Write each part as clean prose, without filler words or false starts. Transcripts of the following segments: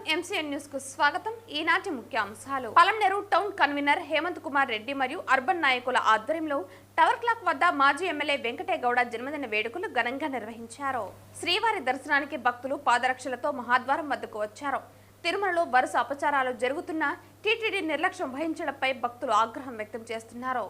నమస్కారం MCN news కు స్వాగతం। ఈనాటి ముఖ్యాంశాలు పలమనేరు టౌన్ కన్వీనర్ హేమంత్ కుమార్ రెడ్డి మరియు అర్బన్ నాయకుల ఆధ్వర్యంలో టవర్ క్లాక్ వద్ద మాజీ ఎమ్మెల్యే వెంకటేగౌడ జన్మదిన వేడుకలు ఘనంగా నిర్వహించారు। శ్రీవారి దర్శనానికి భక్తులు పాదరక్షలతో మహాద్వారం వద్దకు వచ్చారు। తిరుమలలో వరుస అపచారాలు జరుగుతున్నా టీటీడీ నిర్లక్ష్యం వహించడంపై భక్తులు ఆగ్రహం వ్యక్తం చేస్తున్నారు।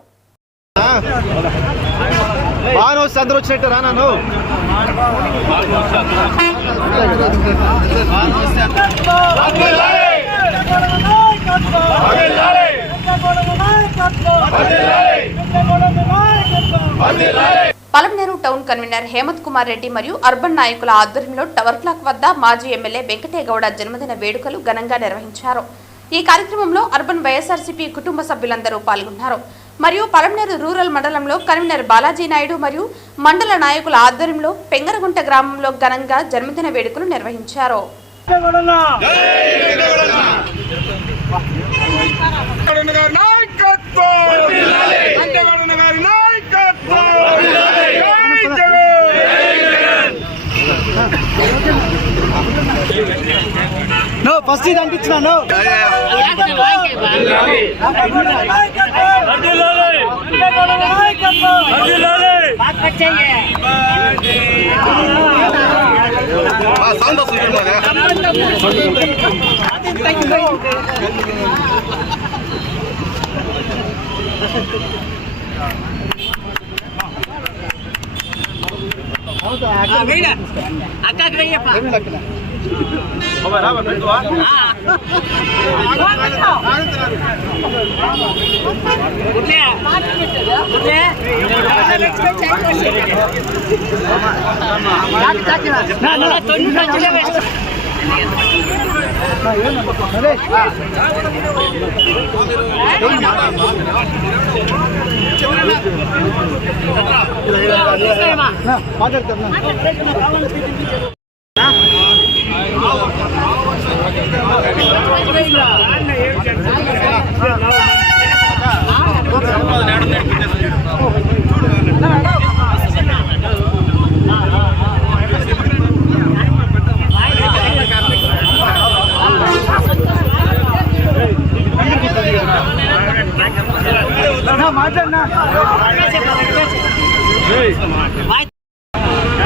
పలమనేరు టౌన్ కన్వీనర్ హేమంత్ కుమార్ రెడ్డి మరియు అర్బన్ నాయకుల ఆధ్వర్యంలో టవర్ క్లాక్ వద్ద మాజీ ఎమ్మెల్యే వెంకటేగౌడ జన్మదిన వేడుకలు ఘనంగా నిర్వహించారు। ఈ కార్యక్రమంలో అర్బన్ వైఎస్ఆర్సీపీ కుటుంబ సభ్యులందరూ పాల్గొన్నారు। మరియు పలమనేరు రూరల్ మండలంలో కన్వీనర్ బాలాజీ నాయుడు మరియు మండల నాయకుల ఆధ్వర్యంలో పెంగరగుంట గ్రామంలో ఘనంగా జన్మదిన వేడుకలు నిర్వహించారు। No, first ఇది అంటించినాను సౌండ్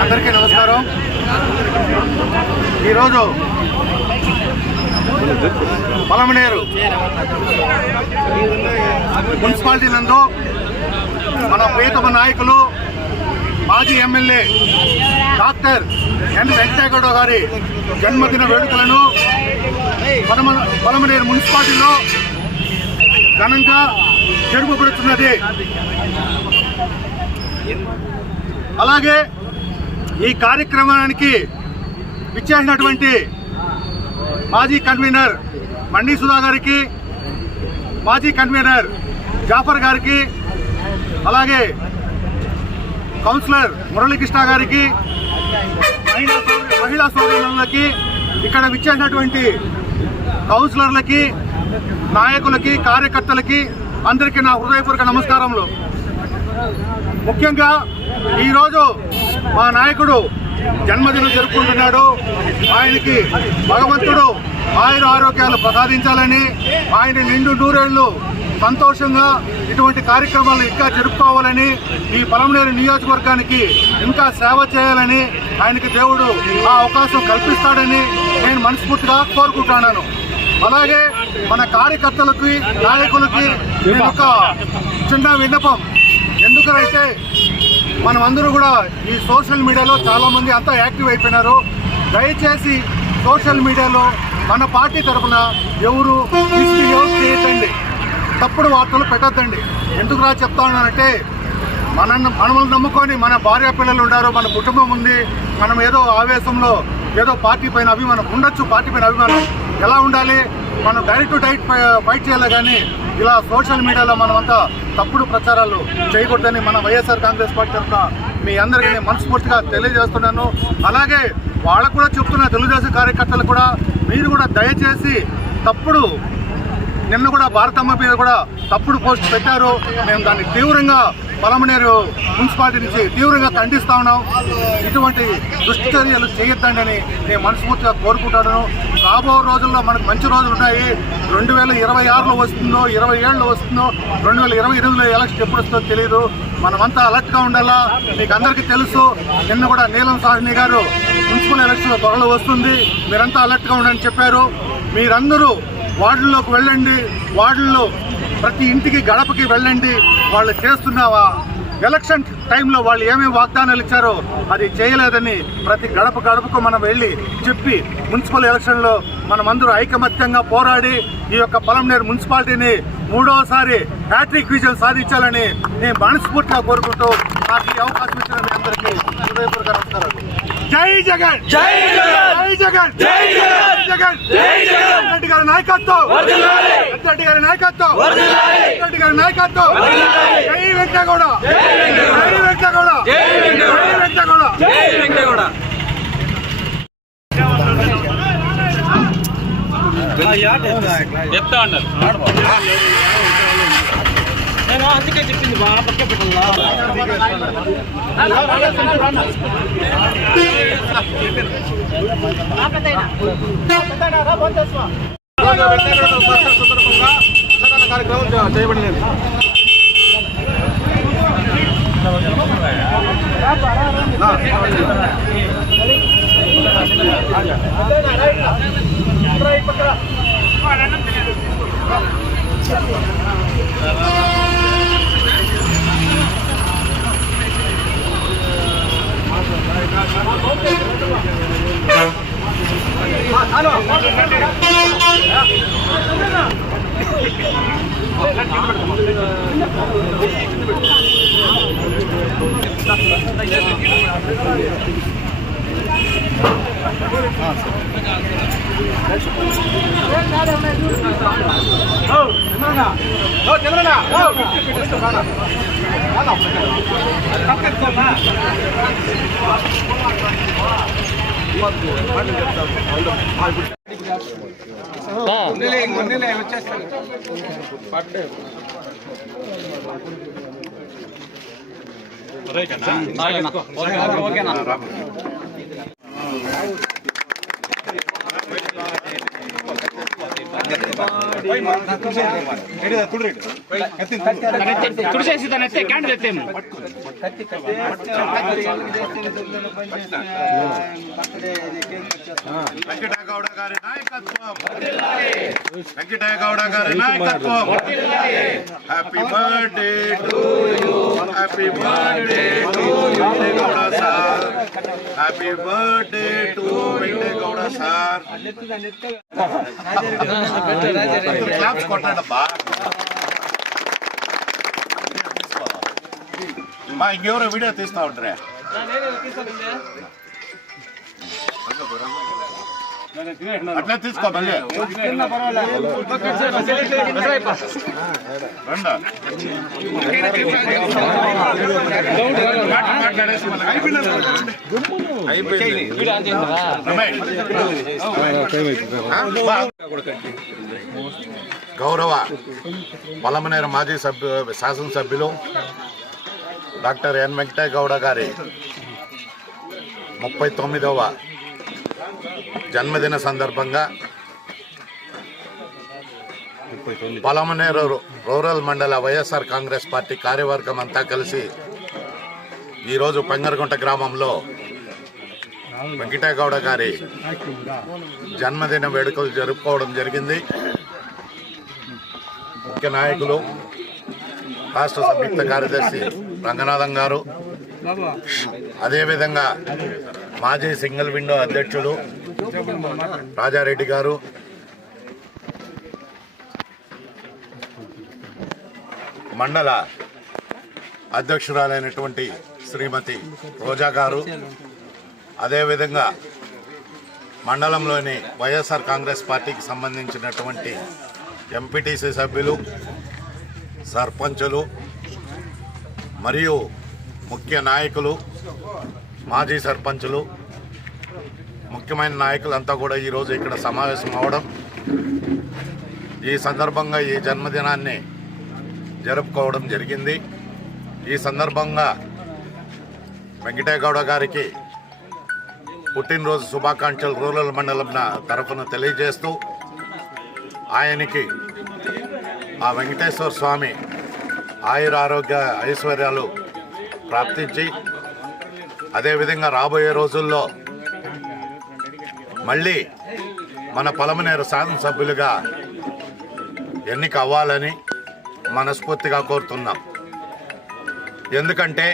అందరికీ నమస్కారం। ఈరోజు పలమనేరు మున్సిపాలిటీ నందు మన ప్రియతమ నాయకులు మాజీ ఎమ్మెల్యే డాక్టర్ ఎన్ వెంకటేగౌడ గారి జన్మదిన వేడుకలను పలమనేరు మున్సిపాలిటీలో ఘనంగా జరుపుబడుతున్నది। అలాగే ఈ కార్యక్రమానికి విచ్చేసినటువంటి మాజీ కన్వీనర్ మండి సుధా గారికి, మాజీ కన్వీనర్ జాఫర్ గారికి, అలాగే కౌన్సిలర్ మురళీకృష్ణ గారికి, మహిళా సోదరులకి, ఇక్కడ విచ్చేసినటువంటి కౌన్సిలర్లకి, నాయకులకి, కార్యకర్తలకి అందరికీ నా హృదయపూర్వక నమస్కారములు। ముఖ్యంగా ఈరోజు మా నాయకుడు జన్మదినం జరుపుకుంటున్నాడు। ఆయనకి భగవంతుడు ఆయుర ఆరోగ్యాలు ప్రసాదించాలని, ఆయన నిండు నూరేళ్లు సంతోషంగా ఇటువంటి కార్యక్రమాలు ఇంకా జరుపుకోవాలని, ఈ పలమనేరు నియోజకవర్గానికి ఇంకా సేవ చేయాలని ఆయనకి దేవుడు ఆ అవకాశం కల్పిస్తాడని నేను మనస్ఫూర్తిగా కోరుకుంటున్నాను। అలాగే మన కార్యకర్తలకి, నాయకులకి నేను ఒక చిన్న విన్నపం, ఎందుకంటే మనమందరూ కూడా ఈ సోషల్ మీడియాలో చాలామంది అంతా యాక్టివ్ అయిపోయినారు। దయచేసి సోషల్ మీడియాలో మన పార్టీ తరఫున ఎవరు చేయొద్దండి, తప్పుడు వార్తలు పెట్టద్దండి। ఎందుకు చెప్తా ఉన్నానంటే మనల్ని నమ్ముకొని మన భార్య పిల్లలు ఉన్నారు, మన కుటుంబం ఉంది, మనం ఏదో ఆవేశంలో ఏదో పార్టీ పైన అభిమానం ఉండొచ్చు, పార్టీ పైన అభిమానం ఎలా ఉండాలి, మనం డైరెక్ట్ టు డైరెక్ట్ ఫైట్ చేయాలి, కానీ ఇలా సోషల్ మీడియాలో మనమంతా తప్పుడు ప్రచారాలు చేయకూడదని మన వైఎస్ఆర్ కాంగ్రెస్ పార్టీ తరఫున మీ అందరికీ నేను మనస్ఫూర్తిగా తెలియజేస్తున్నాను। అలాగే వాళ్ళకు కూడా చెప్తున్న తెలుగుదేశం కార్యకర్తలు కూడా, మీరు కూడా దయచేసి తప్పుడు, నిన్న కూడా భారతమ్మ మీద కూడా తప్పుడు పోస్ట్ పెట్టారు, మేము దాన్ని తీవ్రంగా పలమనేరు మున్సిపాలిటీ నుంచి తీవ్రంగా ఖండిస్తా ఉన్నాం. ఇటువంటి దుశ్చర్యలు చేయొద్దండి అని నేను మనస్ఫూర్తిగా కోరుకుంటాను. రాబో రోజుల్లో మనకు మంచి రోజులు ఉన్నాయి. 2026లో వస్తుందో, 27లో వస్తుందో, 2028లో ఎలక్షన్ ఎప్పుడు వస్తుందో తెలియదు. మనమంతా అలర్ట్గా ఉండాలా. మీకు అందరికీ తెలుసు, నిన్న కూడా నీలం సాహ్ని గారు మున్సిపల్ ఎలక్షన్లో త్వరలో వస్తుంది, మీరంతా అలర్ట్గా ఉండండి చెప్పారు. మీరందరూ వార్డుల్లోకి వెళ్ళండి, వార్డుల్లో ప్రతి ఇంటికి గడపకి వెళ్ళండి. వాళ్ళు చేస్తున్నావా ఎలక్షన్ టైంలో వాళ్ళు ఏమేమి వాగ్దానాలు ఇచ్చారో అది చేయలేదని ప్రతి గడపకు మనం వెళ్ళి చెప్పి మున్సిపల్ ఎలక్షన్లో మనమందరూ ఐకమత్యంగా పోరాడి ఈ యొక్క పలమనేరు మున్సిపాలిటీని 3వసారి హ్యాట్రిక్ విజయం సాధించాలని నేను మనస్ఫూర్తిగా కోరుకుంటూ నాకు ఈ అవకాశం ఇచ్చిన మీ అందరికీ హృదయపూర్వక నమస్కారాలు. జై జగన్, జై జగన్, జై జగన్, జై జగన్. రెడ్డి గారి నాయకత్వం, రెడ్డి గారి నాయకత్వం, రెడ్డి గారి నాయకత్వం. జై వెంకటగౌడ, జై వెంకటగౌడ, జై వెంకటగౌడ, జై వెంకటగౌడ. చెప్తా అన్నారు నేను అందుకే చెప్పింది బాగా పక్క పెట్టాలా. కార్యక్రమం చేయబడింది. ತುಳಸಿ ನೆತ್ತೆ ಕ್ಯಾಂಡಲ್ ಎತ್ತೇము వెంకటగౌడ గారి నాయకత్వం, వెంకటగౌడ గారి నాయకత్వం. Happy birthday to you, happy birthday to Venkatagowda sir, happy birthday to Venkatagowda sir. Claps కొట్టండబ్బా. మా ఇంకెవరో వీడియో తీస్తా ఉంటారే. అట్లా తీసుకో మళ్ళీ గౌరవ పలమనేరు మాజీ శాసనసభ్యులు డాక్టర్ ఎన్ వెంకటగౌడ గారి 39వ జన్మదిన సందర్భంగా పలమనేరు రూరల్ మండల వైఎస్ఆర్ కాంగ్రెస్ పార్టీ కార్యవర్గం అంతా కలిసి ఈరోజు పంగరగుంట గ్రామంలో వెంకటగౌడ గారి జన్మదిన వేడుకలు జరుపుకోవడం జరిగింది. ముఖ్య నాయకులు రాష్ట్ర సంయుక్త కార్యదర్శి రంగనాథం గారు, అదేవిధంగా మాజీ సింగిల్ విండో అధ్యక్షులు రాజారెడ్డి గారు, మండల అధ్యక్షురాలైనటువంటి శ్రీమతి రోజా గారు, అదేవిధంగా మండలంలోని వైఎస్ఆర్ కాంగ్రెస్ పార్టీకి సంబంధించినటువంటి ఎంపీటీసీ సభ్యులు, సర్పంచులు మరియు ముఖ్య నాయకులు, మాజీ సర్పంచులు, ముఖ్యమైన నాయకులంతా కూడా ఈరోజు ఇక్కడ సమావేశం అవడం, ఈ సందర్భంగా ఈ జన్మదినాన్ని జరుపుకోవడం జరిగింది. ఈ సందర్భంగా వెంకటేగౌడ గారికి పుట్టినరోజు శుభాకాంక్షలు రూరల్ మండలం తరఫున తెలియజేస్తూ ఆయనకి ఆ వెంకటేశ్వర స్వామి ఆయుర ఆరోగ్య ఐశ్వర్యాలు ప్రాప్తించి అదేవిధంగా రాబోయే రోజుల్లో మళ్ళీ మన పలమనేరు శాసనసభ్యులుగా ఎన్నిక అవ్వాలని మనస్ఫూర్తిగా కోరుతున్నాం. ఎందుకంటే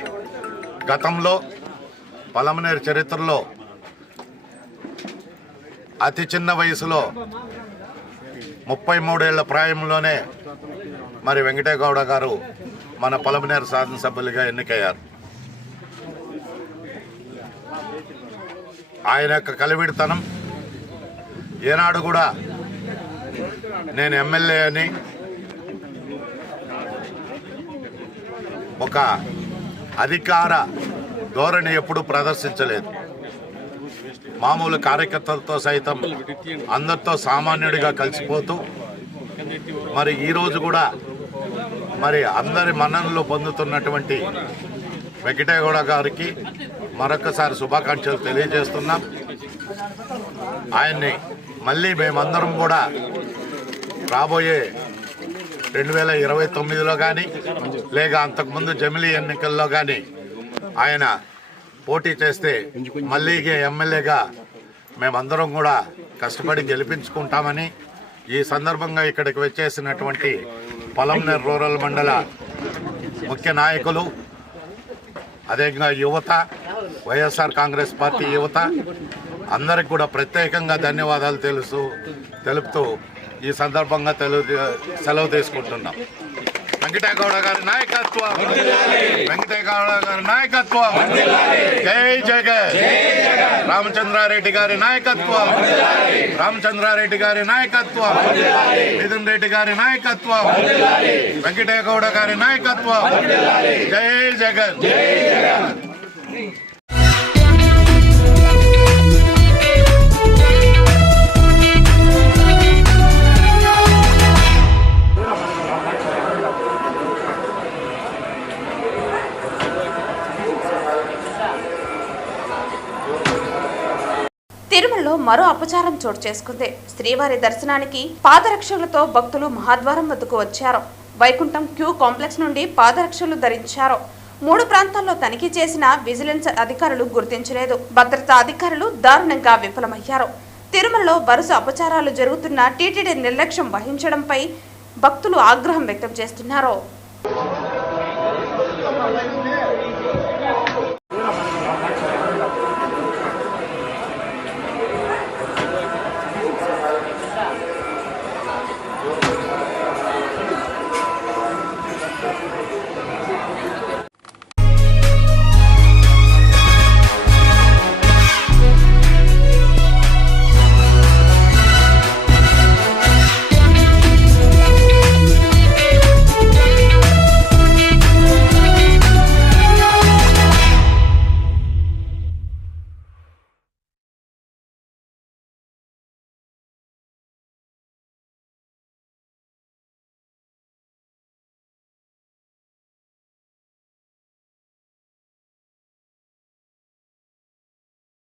గతంలో పలమనేరు చరిత్రలో అతి చిన్న వయసులో 33 ఏళ్ల ప్రాయంలోనే మరి వెంకటేగౌడ గారు మన పలమనేరు శాసనసభ్యులుగా ఎన్నికయ్యారు. ఆయన యొక్క కలివిడితనం ఏనాడు కూడా నేను ఎమ్మెల్యే అని ఒక అధికార ధోరణి ఎప్పుడు ప్రదర్శించలేదు. మామూలు కార్యకర్తలతో సైతం అందరితో సామాన్యుడిగా కలిసిపోతూ మరి ఈరోజు కూడా మరి అందరి మన్ననలు పొందుతున్నటువంటి వెంకటేగౌడ గారికి మరొకసారి శుభాకాంక్షలు తెలియజేస్తున్నాం. ఆయన్ని మళ్ళీ మేమందరం కూడా రాబోయే 2029లో కానీ లేక అంతకుముందు జమిలీ ఎన్నికల్లో కానీ ఆయన పోటీ చేస్తే మళ్ళీ ఎమ్మెల్యేగా మేమందరం కూడా కష్టపడి గెలిపించుకుంటామని ఈ సందర్భంగా ఇక్కడికి వచ్చేసినటువంటి పలమనేరు రూరల్ మండల ముఖ్య నాయకులు అదేవిధంగా యువత, వైఎస్ఆర్ కాంగ్రెస్ పార్టీ యువత అందరికి కూడా ప్రత్యేకంగా ధన్యవాదాలు తెలుపుతూ ఈ సందర్భంగా సెలవు తీసుకుంటున్నాం. వెంకటేగౌడ గారి నాయకత్వం, వెంకటేగౌడ గారి నాయకత్వం, జై జగన్. రామచంద్రారెడ్డి గారి నాయకత్వం, రామచంద్రారెడ్డి గారి నాయకత్వం, మిథున్ రెడ్డి గారి నాయకత్వం, వెంకటేగౌడ గారి నాయకత్వం, జై జగన్. తిరుమలలో మరో అపచారం చోటు చేసుకుంది. శ్రీవారి దర్శనానికి పాదరక్షలతో భక్తులు మహాద్వారం వద్దకు వచ్చారు. వైకుంఠం క్యూ కాంప్లెక్స్ నుండి పాదరక్షలు ధరించారు. 3 ప్రాంతాల్లో తనిఖీ చేసిన విజిలెన్స్ అధికారులు గుర్తించలేదు. భద్రతా అధికారులు దారుణంగా విఫలమయ్యారు. తిరుమలలో వరుస అపచారాలు జరుగుతున్న టీటీడీ నిర్లక్ష్యం వహించడంపై భక్తులు ఆగ్రహం వ్యక్తం చేస్తున్నారు.